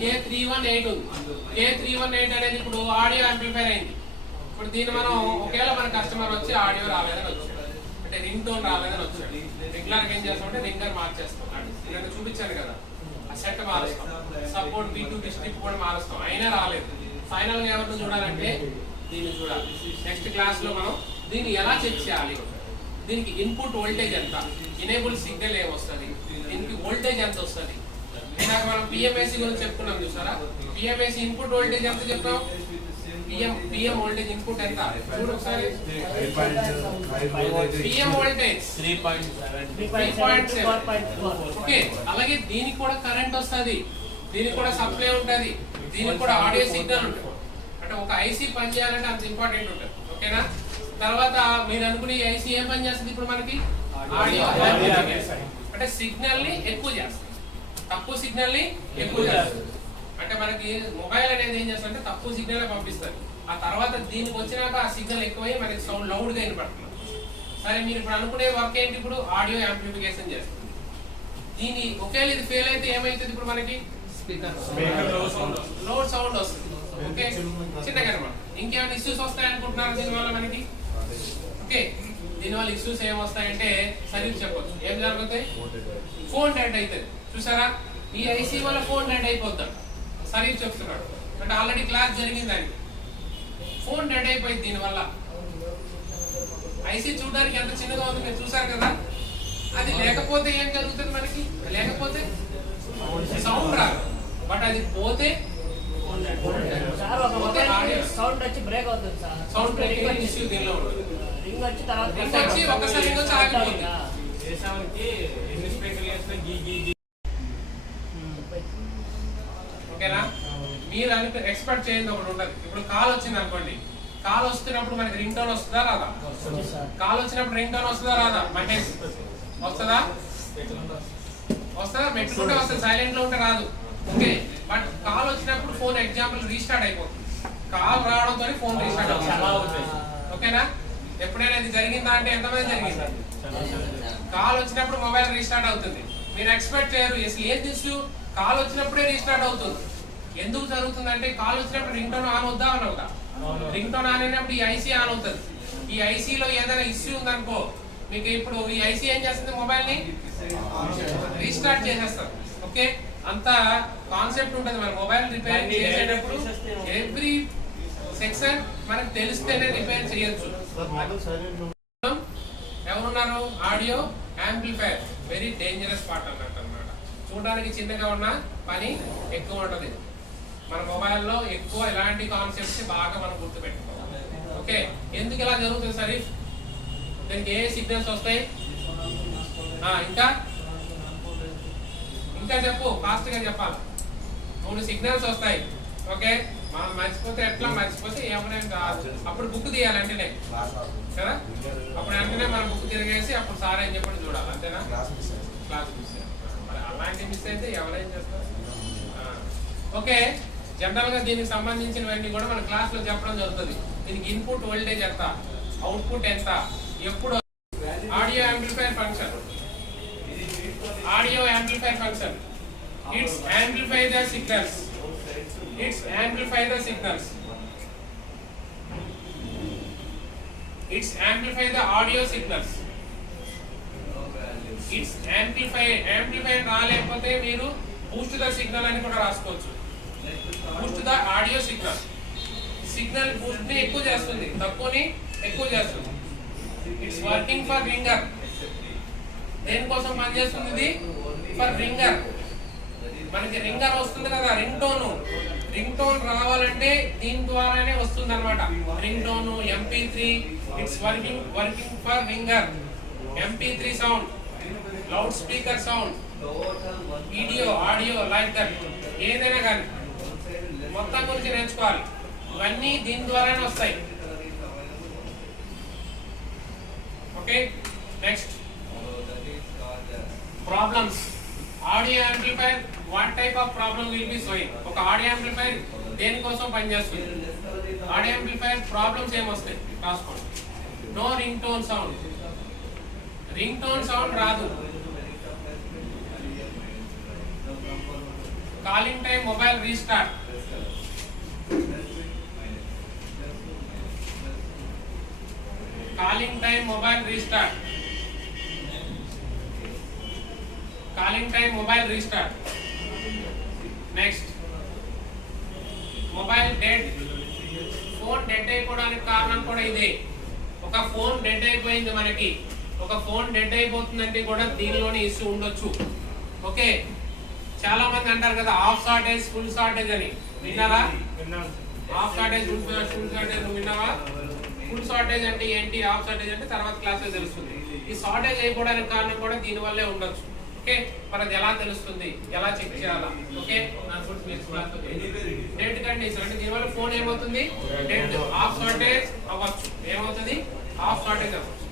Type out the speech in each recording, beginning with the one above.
K318 ఉంది. K318 అనేది ఇప్పుడు ఆడియో యాంప్లిఫైర్ అయింది. ఇప్పుడు దీన్ని మనం ఒకవేళ మన కస్టమర్ వచ్చి ఆడియో రాలేదని వచ్చాడు, అంటే రింగ్ టోన్ రాలేదని వచ్చాడు, రెగ్యులర్గా ఏం చేస్తామంటే రింగర్ మార్చేస్తాం. నేను చూపించాను కదా, ఆ సెట్ మారుస్తాం, సపోర్ట్ B2 డిస్ట్రిక్ట్ కూడా మారుస్తాం, అయినా రాలేదు. ఫైనల్ గా ఎవరిని చూడాలంటే దీన్ని చూడాలి. నెక్స్ట్ క్లాస్ లో మనం దీన్ని ఎలా చెక్ చేయాలి, దీనికి ఇన్పుట్ వోల్టేజ్ ఎంత, ఎనేబుల్ సిగ్నల్ ఏమొస్తుంది, దీనికి వోల్టేజ్ ఎంత వస్తుంది. ఇందాక మనం పిఎంఏసి గురించి చెప్పుకున్నాం చూసారా, పిఎంఏసి ఇన్పుట్ వోల్టేజ్ ఎంత చెప్పాం, పిఎం వోల్టేజ్ ఇన్పుట్ ఎంత చూడు ఒకసారి. PM voltage 3.7. ఓకే, అలాగే దీనికి కూడా కరెంట్ వస్తుంది, దీనికి కూడా సప్లై ఉంటుంది, దీనికి కూడా ఆడియో సిగ్నల్ ఉంటుంది. అంటే ఒక ఐసీ పని చేయాలంటే అంత ఇంపార్టెంట్ ఉంటుంది. ఓకేనా? తర్వాత మీరు అనుకునే ఐసీ ఏం పని చేస్తుంది ఇప్పుడు మనకి, ఆడియో అంటే సిగ్నల్ ని ఎక్కువ చేస్తుంది, తక్కువ సిగ్నల్ ని ఎక్కువ చేస్తుంది. అంటే మనకి మొబైల్ అనేది ఏం చేస్తుంది అంటే తక్కువ సిగ్నల్ పంపిస్తుంది, ఆ తర్వాత దీనికి వచ్చినాక ఆ సిగ్నల్ ఎక్కువై మనకి సౌండ్ లౌడ్ గా వినపడుతుంది. సరే, మీరు ఇప్పుడు అనుకునే వర్క్ ఏంటి, ఇప్పుడు ఆడియో యాంప్లిఫికేషన్ చేస్తుంది. దీని ఒకవేళ ఇది ఫెయిల్ అయితే ఏమైతుంది, ఇప్పుడు మనకి లౌడ్ సౌండ్ వస్తుంది. ఓకే, చిన్నగా అనమాట. ఇంకేమైనా ఇష్యూస్ వస్తాయనుకుంటున్నారు దీనివల్ల మనకి? ఓకే, దీనివల్ల ఇష్యూస్ ఏమొస్తాయంటే సర్వీస్ చెప్పొచ్చు. ఏం జరుగుతాయి, ఫోన్ డెడ్ అవుతుంది. చూసారా, ఈ ఐసీ వల్ల ఫోన్ డెడ్ అయిపోతాడు, సర్వీస్ చెప్తున్నాడు. అంటే ఆల్రెడీ క్లాస్ జరిగింది, దానికి ఫోన్ డెడ్ అయిపోయింది దీనివల్ల. ఐసీ చూడడానికి ఎంత చిన్నగా ఉంది మీరు చూసారు కదా, అది లేకపోతే ఏం జరుగుతుంది మనకి, లేకపోతే సౌండ్ రాదు, బట్ అది పోతే సౌండ్ వచ్చి బ్రేక్ అవుతుంది సార్. సౌండ్ బ్రేకింగ్ ఇష్యూ దీనిలో ఉంటుంది. రింగ్ వచ్చి తర్వాత ఒకసారి రింగ్ వచ్చి ఆగిపోతుంది. ఓకేనా? మీరు ఎక్స్పెక్ట్ చేయండి ఒకటి ఉంటుంది. ఇప్పుడు కాల్ వచ్చింది అనుకోండి, కాల్ వస్తున్నప్పుడు మనకి రింగ్ టోన్ వస్తుందా రాదా? కాల్ వచ్చినప్పుడు రింగ్ టోన్ వస్తుందా రాదా? మహేష్ వస్తుందా? వస్తుందా? పెట్టుకుంటే వస్తుంది, సైలెంట్ లో ఉంటే రాదు. ఓకే, బట్ కాల్ వచ్చినప్పుడు ఫోన్ ఎగ్జాంపుల్ రీస్టార్ట్ అయిపోతుంది. కాల్ రావడంతో ఫోన్ రీస్టార్ట్ అవుతుంది. ఓకేనా? ఎప్పుడైనా ఇది జరిగిందా అంటే ఎంతమంది జరిగింది? కాల్ వచ్చినప్పుడు మొబైల్ రీస్టార్ట్ అవుతుంది. మీరు ఎక్స్పెక్ట్ చేయరు, అసలు ఏం తెలుసు, కాల్ వచ్చినప్పుడే రీస్టార్ట్ అవుతుంది. ఎందుకు జరుగుతుంది అంటే కాల్ వచ్చినప్పుడు రింగ్ టోన్ ఆన్ అవుద్దా అని అవుతా, రింగ్ టోన్ ఆన్ అయినప్పుడు ఈ ఐసీ ఆన్ అవుతుంది. ఈ ఐసీలో ఏదైనా ఇష్యూ ఉందనుకో, మీకు ఇప్పుడు ఈ ఐసీ ఏం చేస్తుంది, మొబైల్ ని రీస్టార్ట్ చేసేస్తారు. ఓకే, అంత కాన్సెప్ట్ ఉంటుంది. మన మొబైల్ రిపేర్ చేసేటప్పుడు ఎవ్రీ సెక్షన్ మనకు తెలిస్తేనే రిపేర్ చేయొచ్చు. ఎవరున్నారు, audio amplifier very dangerous part అన్నట్టు అనమాట. చూడడానికి చిన్నగా ఉన్న పని ఎక్కువ ఉంటుంది. మన మొబైల్లో ఎక్కువ ఇలాంటి కాన్సెప్ట్స్ బాగా మనం గుర్తుపెట్టుకోవాలి. ఓకే, ఎందుకు ఇలా జరుగుతుంది సరే, దీనికి ఏ సిగ్నల్స్ వస్తాయి, ఇంకా ఇంకా చెప్పు, ఫాస్ట్ గా చెప్పాలి. 3 సిగ్నల్స్ వస్తాయి. ఓకే, మనం మర్చిపోతే ఎట్లా, మర్చిపోతే ఏమైనా కాదు, అప్పుడు బుక్ తీయాలి అంటేనే కదా, అప్పుడు అంటేనే మనం బుక్ తిరిగేసి అప్పుడు సార్ అని చెప్పి చూడాలి, అంతేనా? క్లాస్ మిస్ మరి అలాంటి మిస్ అయితే ఎవరైనా చేస్తారు. ఓకే, జనరల్ గా దీనికి సంబంధించినవన్నీ కూడా మన క్లాస్ లో చెప్పడం జరుగుతుంది. దీనికి ఇన్పుట్ వోల్టేజ్ ఎంత, అవుట్పుట్ ఎంత, ఎప్పుడు. Audio amplifier function, audio amplifier function, it's amplify the signals, it's amplify the signals, it's amplify the audio signals, it's amplify రాలేకపోతే మీరు బూస్ట్ ద సిగ్నల్ అని కూడా రాసుకోవచ్చు. Boost the audio signal, signal boost ని ఎక్కువ చేస్తుంది, తక్కువని ఎక్కువ చేస్తుంది. ఇట్స్ వర్కింగ్ ఫర్ రింగర్, దేనికోసం పనిచేస్తుంది ఇది, ఫర్ రింగర్. మనకి రింగర్ వస్తుంది కదా, రింగ్ టోన్, రింగ్ టోన్ రావాలంటే దీని ద్వారానే వస్తుంది అనమాట. Ring tone, MP3, it's working for ringer. MP3 sound, loudspeaker sound, video, audio, like that, ఏదైనా కానీ మొత్తం గురించి నేర్చుకోవాలి. ఇవన్నీ దీని ద్వారానే వస్తాయి. Okay, next problems. Audio amplifier, what type of problem will be showing. ఒక ఆడియో యాంప్లిఫైర్ దేనికోసం పనిచేస్తుంది, ఆడియో యాంప్లిఫైర్ ప్రాబ్లమ్స్ ఏమొస్తాయి రాసుకోండి. No ring tone sound, ring tone sound రాదు. Calling time mobile restart. Calling time mobile restart. Calling time mobile restart. Next mobile dead. Phone dead అయిపోవడానికి కారణం కూడా ఇదే. ఒక ఫోన్ డెడ్ అయిపోయింది, మనకి ఒక ఫోన్ డెడ్ అయిపోతుందంటే కూడా దీనిలోనే ఇష్యూ ఉండొచ్చు. ఓకే, చాలా మంది అంటారు కదా హాఫ్ షార్టేజ్ ఫుల్ షార్టేజ్ అని. విన్నారా? హాఫ్ షార్టేజ్ ఫుల్ షార్టేజ్ విన్నావా? ఫుల్ షార్టేజ్ అంటే ఏంటి, హాఫ్ షార్టేజ్ అంటే తర్వాత క్లాస్లో తెలుస్తుంది. ఈ షార్టేజ్ అయిపోవడానికి కారణం కూడా దీని వల్లే ఉండొచ్చు. ఓకే, మరి అది ఎలా తెలుస్తుంది, ఎలా చెక్ చేయాలా? ఓకే, డెడ్ కండిషన్ అంటే దీనివల్ల ఫోన్ ఏమవుతుంది, డెడ్ హాఫ్ షార్టేజ్ అవ్వచ్చు. ఏమవుతుంది, హాఫ్ షార్టేజ్ అవ్వచ్చు.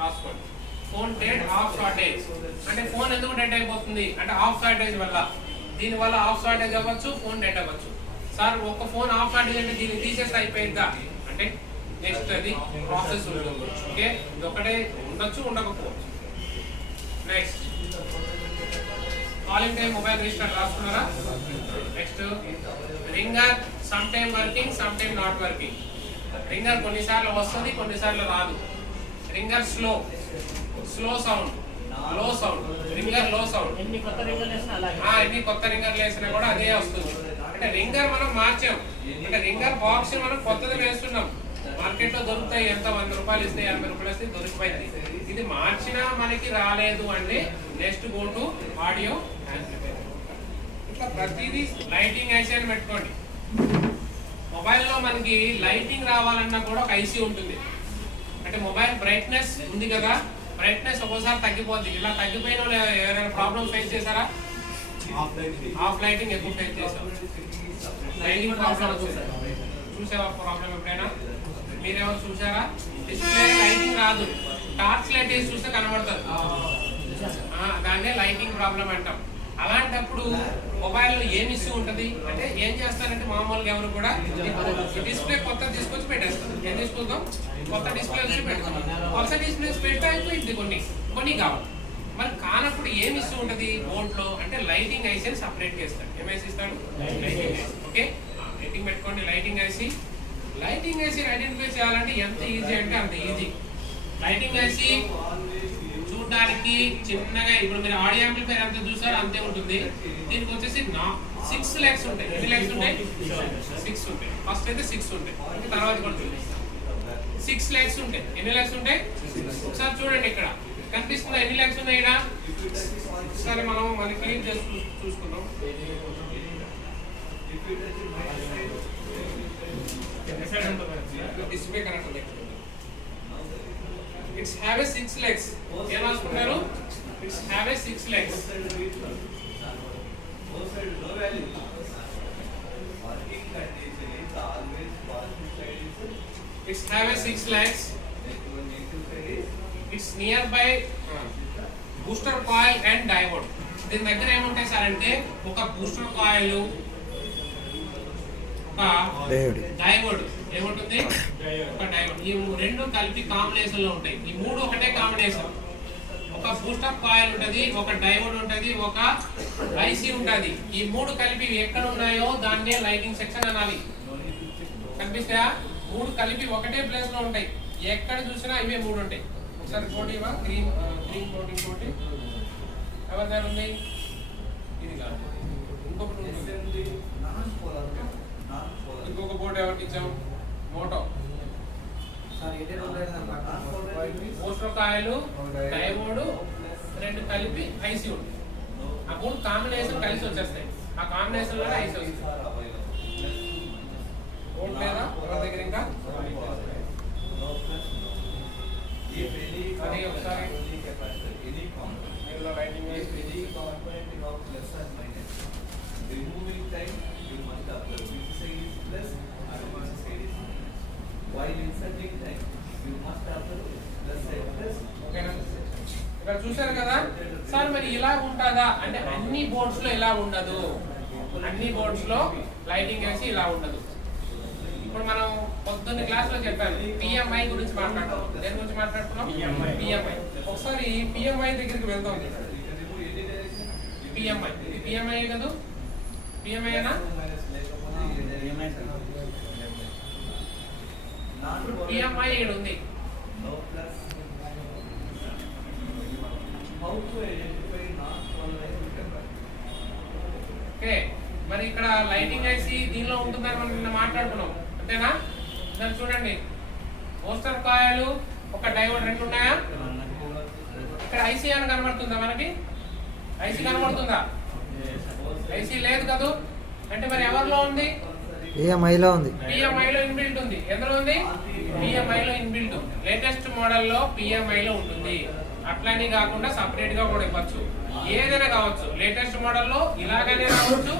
రాసుకోండి, ఫోన్ డెడ్ హాఫ్ షార్టేజ్ అంటే ఫోన్ ఎందుకు డెడ్ అయిపోతుంది అంటే హాఫ్ షార్టేజ్ వల్ల. దీని వల్ల హాఫ్ షార్టేజ్ అవ్వచ్చు, ఫోన్ డెడ్ అవ్వచ్చు. సార్ ఒక ఫోన్ హాఫ్ షార్టేజ్ అంటే దీన్ని తీసేస్తే అయిపోయిందా అంటే నెక్స్ట్ అది ప్రాసెస్ ఉంటుంది. ఓకే, ఇది ఒకటే ఉండొచ్చు, ఉండకపోవచ్చు. Next calling time mobile restart రాసుకున్నారా? Next ringer some time working some time not working. Ringer కొన్నిసార్లు వస్తుంది, కొన్నిసార్లు రాదు. Ringer slow sound, low sound. Ringer low sound. ఎన్ని కొత్త రింగర్లు వేసినా అలాగే. ఎన్ని కొత్త రింగర్లు వేసినా కూడా అదే వస్తుంది. అంటే రింగర్ మనం మార్చాం, అంటే రింగర్ బాక్స్ మనం కొత్తది వేస్తున్నాం. మార్కెట్ లో దొరుకుతాయి, ఎంత 100 రూపాయలు ఇస్తే 80 రూపాయలు ఇస్తే దొరికిపోయింది. ఇది మార్చినా మనకి రాలేదు అంటే next go to audio amplifier. ఇట్లా ప్రతిదీ లైటింగ్ ఐసీ అని పెట్టుకోండి. మొబైల్లో మనకి లైటింగ్ రావాలన్నా కూడా ఒక ఐసీ ఉంటుంది. అంటే మొబైల్ బ్రైట్నెస్ ఉంది కదా, బ్రైట్నెస్ ఒక్కోసారి తగ్గిపోద్ది. ఇలా తగ్గిపోయిన వాళ్ళు ఎవరైనా ప్రాబ్లమ్ ఫేస్ చేశారా? ఆఫ్ లైటింగ్ ఎక్కువ ఫేస్ చేశారు. లైటింగ్ ప్రాబ్లమ్ చూసావా ప్రాబ్లమ్ ఎప్పుడైనా? మీరెవరు చూసారా? డిస్ప్లే లైటింగ్ రాదు, టార్చ్ లైట్ వేసి చూస్తే కనబడుతుంది. దాన్నే లైటింగ్ ప్రాబ్లం అంటాం. అలాంటప్పుడు మొబైల్లో ఏమి ఇష్యూ ఉంటుంది అంటే ఏం చేస్తారంటే మామూలుగా ఎవరు కూడా డిస్ప్లే కొత్త తీసుకొచ్చి పెట్టేస్తారు. ఏం తీసుకుందాం, కొత్త డిస్ప్లే వచ్చి పెడతాం. కొత్త డిస్ప్లే పెడితే అయిపోయింది, కొన్ని కావాలి. మరి కానప్పుడు ఏమి ఇష్యూ ఉంటుంది బోర్డులో అంటే లైటింగ్ ఐసీ సపరేట్ చేస్తాడు. ఏమైసి ఇస్తాడు? Lighting IC. ఓకే, లైటింగ్ పెట్టుకోండి. లైటింగ్ ఐసీ ఐడెంటిఫై చేయాలంటే ఎంత ఈజీ అంటే అంత ఈజీ. లైటింగ్ ఐసీ చూడడానికి చిన్నగా, ఇప్పుడు మీరు ఆడియో యాంప్లిఫైయర్ అంతా చూసారు అంతే ఉంటుంది. దీనికి వచ్చేసి 6 లెగ్స్ ఉంటాయి. ఎన్ని లెగ్స్ ఉంటాయి? 6 ఉంటాయి. ఫస్ట్ అయితే 6 ఉంటాయి, తర్వాత కూడా 6 లెగ్స్ ఉంటాయి. ఎన్ని లెగ్స్ ఉంటాయి? ఒకసారి చూడండి, ఇక్కడ కనిపిస్తుందా ఎన్ని లెగ్స్ ఉన్నాయి? ఇక్కడ ఒకసారి మనం మరి క్లీన్ చేసి చూసుకుందాం. డిస్ప్లే కనెక్ట్ ఉంది. It's have a 6 legs. ఏం రాసుకుంటారు? It's have a 6 legs. It's have a 6 legs. It's nearby booster coil and diode. దీని దగ్గర ఏముంటాయి సార్ అంటే ఒక బూస్టర్ కాయిల్, ఒక డయోడ్. ఏముంటుంది? ఒక డయోడ్. ఈ రెండు కలిపి కాంబినేషన్ లో ఉంటాయి. ఈ మూడు ఒకటే కాంబినేషన్. ఒక బూస్టర్ కాయిల్ ఉంటది, ఒక డయోడ్ ఉంటది, ఒక ఐసీ ఉంటది. ఈ మూడు కలిపి ఎక్కడ ఉన్నాయో దాన్నే లైటింగ్ సెక్షన్ అనాలి. కనిపిస్తాయా? మూడు కలిపి ఒకటే ప్లేస్ లో ఉంటాయి. ఎక్కడ చూసినా ఇవే మూడు ఉంటాయి. ఒకసారి కోటివా గ్రీన్ కోటింగ్ కోటి ఎవరి దగ్గర ఉంది? ఇది కాదు, ఇంకొకటి ఉంటుంది. ఇంకొక బోర్డు ఎవరికి ఇచ్చాము? మోటో. బూస్టర్ కాయిల్, డయోడ్ రెండు కలిపి ఐసీ ఉంటుంది. ఆ మూడు కాంబినేషన్ కలిసి వచ్చేస్తాయి. ఆ కాంబినేషన్ లోనే ఐసీ వస్తుంది. బోర్డు లేదా ఎవరి దగ్గర ఇంకా? అది ఒకసారి removing time you must observe which side is plus and which side is minus. While inserting time you must observe plus side plus. ఓకేనా? ఇక్కడ చూశారు కదా సార్, మరి ఇలా ఉంటుందా అంటే అన్ని బోర్డ్స్ లో ఇలా ఉండదు. అన్ని బోర్డ్స్ లో లైటింగ్ వేసి ఇలా ఉండదు. ఇప్పుడు మనం పొద్దున్న క్లాస్ లో చెప్పాను పిఎంఐ గురించి మాట్లాడుతున్నాం. దేని గురించి మాట్లాడుతున్నాం? పిఎంఐ. ఒకసారి పిఎంఐ దగ్గరికి వెళ్తాం. పిఎంఐ కదా, PMI ना ఇప్పుడు PMI ఇక్కడ ఉంది. ఓకే, మరి ఇక్కడ లైటింగ్ ఐసి దీనిలో ఉంటుందని మనం నిన్న మాట్లాడుకున్నాం అంతేనా? దాన్ని చూడండి, బూస్టర్ కాయలు ఒక డయోడ్ రెండు ఉన్నాయా? ఇక్కడ ఐసీ అని కనబడుతుందా మనకి? ఐసీ కనబడుతుందా? ఐసీ లేదు కదా, అంటే మరి ఎవరిలో ఉంది? PMIలో ఉంది. PMIలో ఇన్బిల్ట్ ఉంది. ఎందులో ఉంది? PMIలో ఇన్బిల్ట్. లేటెస్ట్ మోడల్లో PMIలో ఉంటుంది. అట్లని కాకుండా సపరేట్ గా కూడా ఇవ్వచ్చు, ఏదైనా కావచ్చు. లేటెస్ట్ మోడల్లో ఇలాగనే రావచ్చు,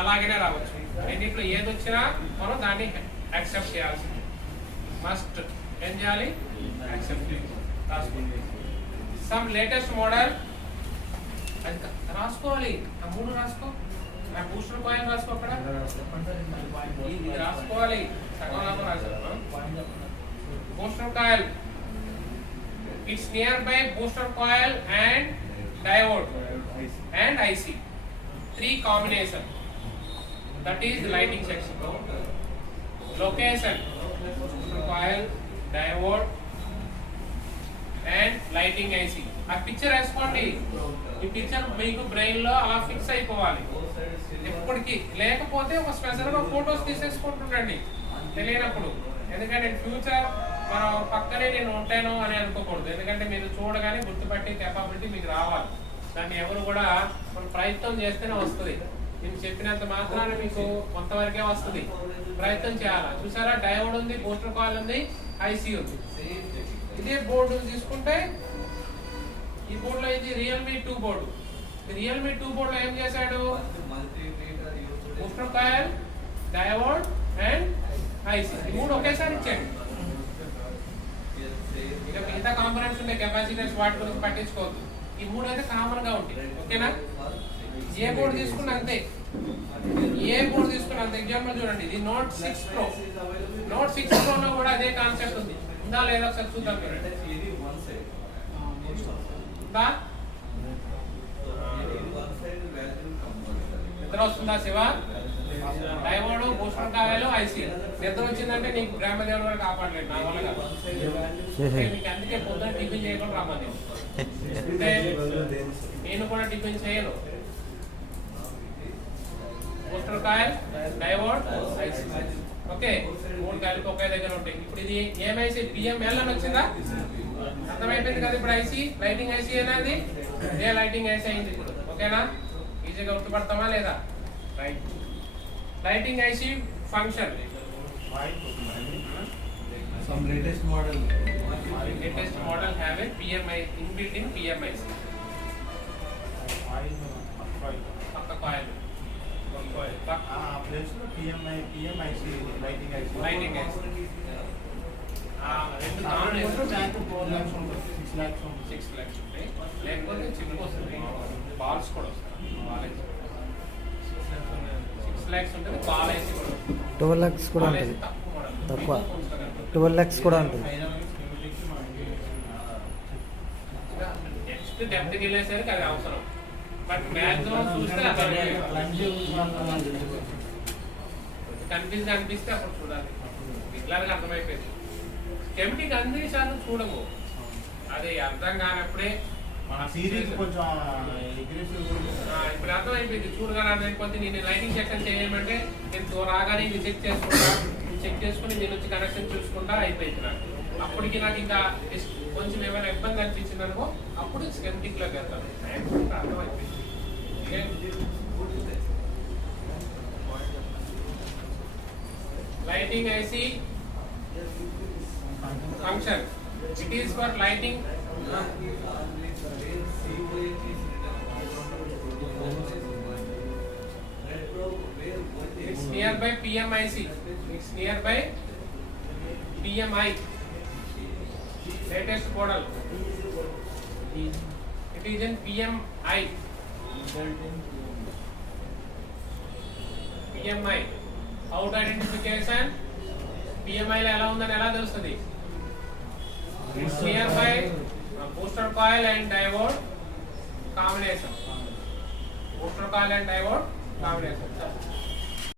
అలాగనే రావచ్చు. రెండిట్లో ఏది వచ్చినా మనం దాన్ని యాక్సెప్ట్ చేయాల్సింది. మస్ట్ ఏం చేయాలి? యాక్సెప్ట్ రాసుకోండి. సమ్ లేటెస్ట్ మోడల్ అది రాసుకోవాలి. ఆ మూడు రాసుకో, ఆ బూస్టర్ కాయిల్ రాసుకో, అక్కడ ఇది రాసుకోవాలి. సగంలో రాశారు. Booster coil, it's near by booster coil and diode and IC. 3 combination. That is the lighting section. Location, coil, diode and lighting IC. ఆ పిక్చర్ వేసుకోండి. ఈ పిక్చర్ మీకు బ్రెయిన్ లో అలా ఫిక్స్ అయిపోవాలి ఎప్పటికీ. లేకపోతే ఒక స్పెషల్ గా ఫోటోస్ తీసేసుకుంటుండండి తెలియనప్పుడు. ఎందుకంటే ఫ్యూచర్ మనం పక్కనే నేను ఉంటాను అని అనుకోకూడదు. ఎందుకంటే మీరు చూడగానే గుర్తుపట్టే కెపాబిలిటీ మీకు రావాలి. దాన్ని ఎవరు కూడా మనం ప్రయత్నం చేస్తేనే వస్తుంది. నేను చెప్పినంత మాత్రాన మీకు కొంతవరకే వస్తుంది, ప్రయత్నం చేయాలా. చూసారా, డయోడ్ ఉంది, బూస్టర్ కాయిల్ ఉంది, ఐసీ ఉంది. ఇదే బోర్డు తీసుకుంటే ఈ బోర్డులో ఇది రియల్మీ 2 బోర్డు. రియల్మీ 2 బోర్డులో ఏం చేశాడు? Booster coil, diode and IC ఈ మూడు ఒకేసారి ఇచ్చాడు. ఇక మిగతా కాంపోనెంట్స్ ఉండే కెపాసిటర్స్ వాటి గురించి పట్టించుకోవద్దు. ఈ మూడు అయితే కామన్ గా ఉంటాయి. ఓకేనా? ఏ బోర్డు తీసుకున్నా అంతే, ఏ బోర్డు తీసుకున్నా అంతే. ఎగ్జాంపుల్ చూడండి, ఇది నోట్ 6 Pro. నోట్ 6 Pro లో కూడా అదే కాన్సెప్ట్ ఉంది. ఉందా లేదా ఒకసారి చూద్దాం. చూడండి, ఉందా? నిద్ర వస్తుందా Shiva? Diode, booster coil, IC. నిద్ర వచ్చిందంటే నీకు బ్రహ్మదేవుడు కూడా కాపాడలేదు, నా వల్ల కాదు. నీకు అందుకే పొద్దున్న టిఫిన్ చేయకుండా రామని. అంటే నేను కూడా టిఫిన్ చేయను. Booster coil, diode, IC. Okay, మూడు కాయలకి ఒకే దగ్గర ఉంటాయి. ఇప్పుడు ఇది ఏమైసీ? PML అని వచ్చిందా? అర్థమైపోయింది కదా. ఇప్పుడు ఐసీ లైటింగ్ ఐసీ అనేది ఏ లైటింగ్ ఐసీ అయింది ఇప్పుడు. ఓకేనా? ఈజీగా గుర్తుపడతామా లేదా? Right. Lighting IC function. Some latest model. Latest model have a PMI inbuilt in PMIC. పక్క కాయిల్ లైటింగ్ ఐసీ రెండు నాన్ 6 lakhs ఉంటాయి. లేకపోతే చిప్ వస్తుంది, బాల్స్ కూడా వస్తాయి. 6 lakhs ఉంటుంది. బాల్ ఐసీ కూడా 12 lakhs కూడా ఉంటుంది. తక్కువ 12 lakhs కూడా ఉంటుంది. నెక్స్ట్ డెప్త్ వెళ్ళేసరికి అది అవసరం. బట్ మ్యాక్సిమం చూస్తే కనిపిస్తే అప్పుడు చూడాలి. పిల్లలకి అర్థమైపోయింది. కెమిటిక్ అన్ని సార్లు చూడము, అది అర్థం కానప్పుడే మన సీరీస్ కొంచెం ఇప్పుడు అర్థమైపోయింది. చూడగానే అర్థమైపోతే నేను లైటింగ్ సెక్షన్ చేయమంటే నేను రాగానే ఇది చెక్ చేసుకుంటా, చెక్ చేసుకుని దీని నుంచి కనెక్షన్ చూసుకుంటా అయిపోయింది నాకు. అప్పటికి నాకు ఇంకా కొంచెం ఏమైనా ఇబ్బంది అనిపించింది అనుకో, అప్పుడు స్కెప్టిక్ లోకి వెళ్తాను. అర్థమైపోయింది. Lighting IC function, it is for lighting. It's nearby PMIC. It's nearby PMI. Latest model. It is in PMI. PMI. Out identification. PMI లో ఎలా ఉందని ఎలా తెలుస్తుంది? It's nearby booster coil and diode combination. Booster coil and diode combination